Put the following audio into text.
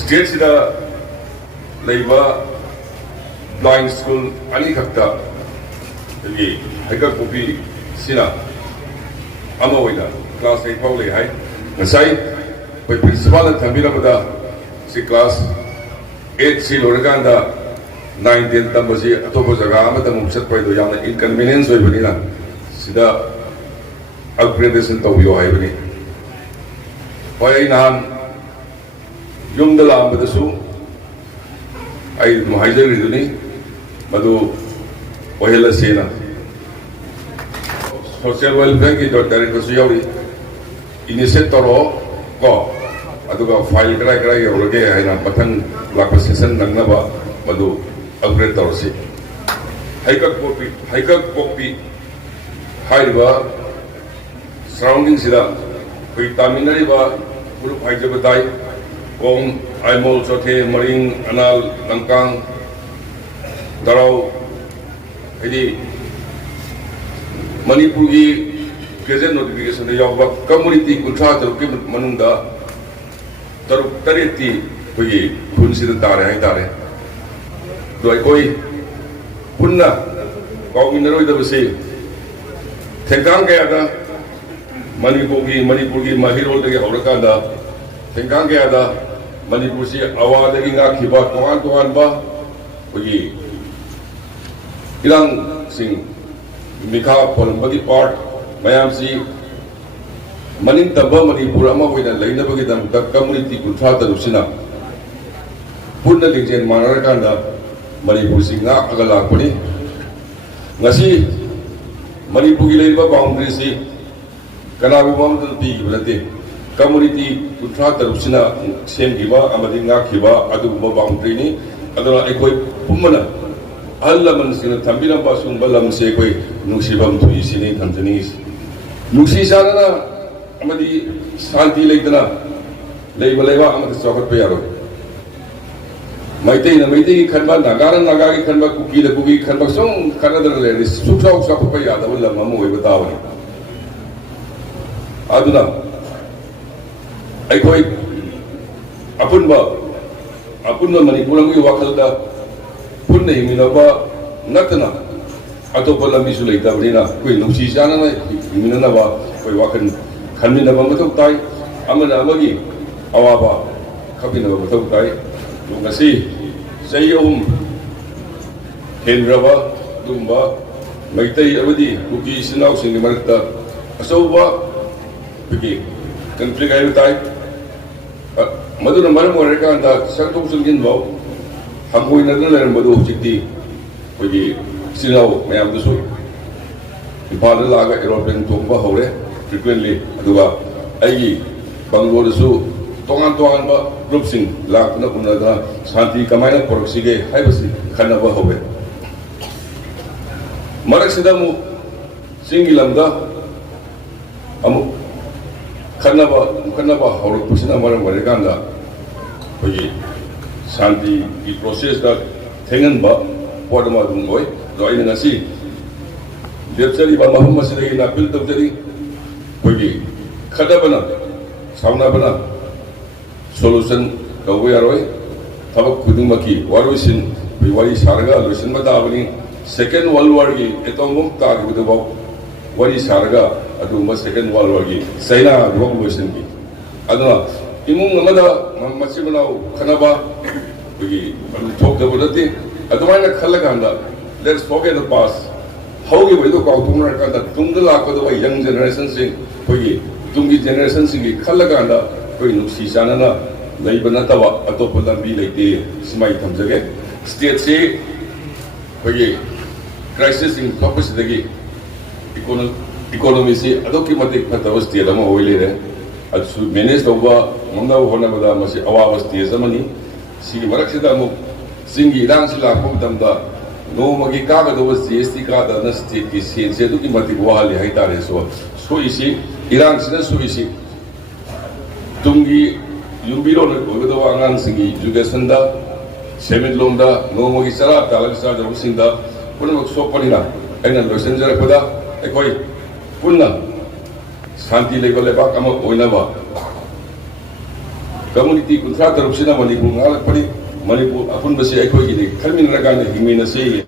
state सिदा लेबा blind school अनी खक्ता दगी हाइका कॉपी सिना अमा ओइना क्लास 8 फाउ ले हाय नसाई कोई प्रिंसिपल थंबिरबदा सी क्लास 8 सी लोरगांदा 9 10 तंबसी अतोप जगह अमदा मुचत पैदो याना इनकन्वीनियंस होइबनिना सिदा अपग्रेडेशन तौबियो हाइबनी होय नान युमदा लांबदसु आई महाजरिदुनी मधु ओहेला सेना सोशल वेलफेयर की डायरेक्टर सु यावरी इनिशिएट तरो को अदुगा फाइल करा करा यौरगे हाइना मथंग लाख सेशन नंगनबा मधु अपग्रेड तौरसी हाइका कॉपी हाइबा सराउंडिंग सिदा कोई तामिनरिबा ग्रुप हाइजबदाई ओम आइमोल चोथे मरिंग अनाल लंकांग दराव यदि मणिपुर की गेजेट नोटिफिकेशन यावबा कम्युनिटी कुंठा तरुक मनुंगदा तरुक तरेती कोई खुनसिदा तारे हाय तारे दो कोई पुन्ना काउमिनरोइदबसे थेंकांग गयादा मणिपुर की महिरोल दगे हौरकांदा थेंकांग गयादा मणिपुर से अवादगी गाखिबा तोहान तोहान बा कोई इलांग सिंह मिखा फोलंबगी पार्ट मयाम सी मनिंग तब मणिपुर अमा होइना लेनबगी दम द कम्युनिटी कुंठा तरुसिना पुन्ना लिंजेन मानरकांदा मणिपुर सिंगा अगलापनी ngasi मणिपुर की लेबा बाउंड्री से कनाबु ममदन पीगिबनते कम्युनिटी कुंठा तरुसिना सेमगिबा अमदि गाखिबा अदुगुबा बाउंड्री नि अदना एकोय पुमना अल्लमन सिन थंबिरबा सुंबा लमसे कोई नुसिबम थुइसिनि थंजनि नुसि साना अमदि शांति लेदना लेबा अमदि चौकट पे यारो मैते की खनबा नागा की खनबा कुकी खनबा सुम खनदर ले सुखसाउ साख पे यादव लम होय बतावनी अदुना अखोई अपुनबा मणिपुर की वाखलदा पुन्ना हिमिनबा नतना अतोप लंबीसु लेतबनिना कोई नुसी जाना हिमिननबा कोई वाखन खनमिनबा मथौ ताई अमना अमगी अवाबा खबिनबा मथौ ताई ngasi sayum henraba dumba maitai abadi kuki sinau sing marta asoba bigi conflict ay tai madu na maram ore ka anda saktok sungin baw hamoi na na madu hujikti bigi sinau mayam dusu ipal laga aeroplane tomba hore frequently aduga ai bangalore su तोंगान तोंगान बा group Singh Lakhna उन्नदा शांति कमायना पोरक्सिगे हाइबसी खनबा होबे मरक सिदामु सिंगी lambda अमु खनबा हौरक पुसिना मरम वरेगांदा होई शांति की process दा थेंगनबा पोडमा दुम होय दोइन ngasi लेपचरी बा महम मसिदगी ना पिल तबजरी होई खदबना सावनाबना solution kawo yaroi thabak khudumaki waroisin wari sarga loisin madabani second world war gi etomum ta gi do wari sarga aduma second world war gi china rog loisin gi aduna imung amada masibana khanaba gi thok da bodati aduma na khalaga anda let's forget the past how gi wedo ka tumra ka da tungla ko do young generation sing hoyi tungi generation sing gi khalaga anda कोई नुक्सी जाना लेबना तब अतोप लंबी लेते Simai थमजगे state से कोई crisis in topics दगी economy से अदोकी मतिक फतव state अमा होइले रे अदसु मैनेज तौबा मंदा होना बदा मसे अवाब स्टेज अमनी सी मरक सिदा मु सिंगी इरांग सिला को दमदा नो मगी कागा दो जीएसटी का द स्टेट की सेन से दुकी मतिक वाहले हाई तारे सो इसी इरांग से सो इसी तुंगी युबिरो ने कोगदो आंगांग सिंगी एजुकेशन दा सेमिट लोन दा नोमोगी सरा तालग सा जब सिंदा पुनमक सोपनिना एना लोसन जरपदा एकोई पुन्ना शांति लेवल लेबा कम ओइनाबा कम्युनिटी कुंथ्रा तरुक सिना Manipur ngalakpani Manipur apunbasi akhoi gi khalminraga ne hingmina sei